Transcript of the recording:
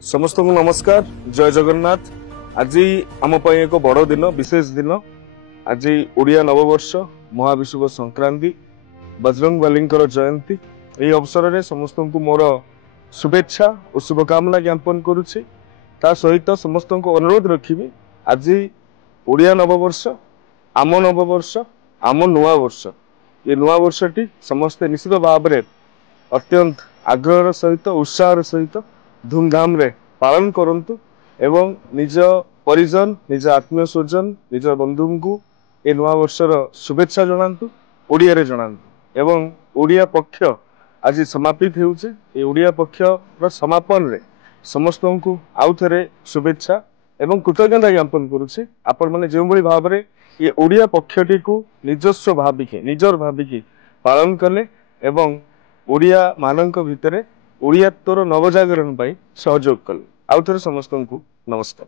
समस्त को नमस्कार जय जगन्नाथ। आज आम एक बड़ दिन विशेष दिन। आज ओडिया नववर्ष महाविषुव संक्रांति बजरंग बली जयंती। यही अवसर में समस्त को मोर शुभेच्छा और शुभकामना ज्ञापन करुच्ची। ता सहित समस्त को अनुरोध रखी आज ओडिया नववर्ष आम नववर्ष आम नुआ वर्ष ये नुआ वर्षटी समस्ते निश्चित भाव में अत्यंत आग्रह सहित उत्साह सहित धूमधाम रे पालन करंतु एवं निज परिजन निज आत्मीय स्वजन निज बंधु को ए नुआ वर्षर शुभेच्छा जनातु ओडिया रे जनातु एवं ओडिया पक्ष आज समापित होउछे। ओडिया पक्ष समापन रे समस्त को आउ थे शुभेच्छा एवं कृतज्ञता ज्ञापन करुचे। आपण मैंने जो भाव में ये ओडिया पक्षटी को निजस्व भाविकी निजर भाविकी पालन कले एवं ओडिया मानक भितर ओडियात्वर नवजागरण सहयोग कले। आउ थे समस्त को नमस्कार।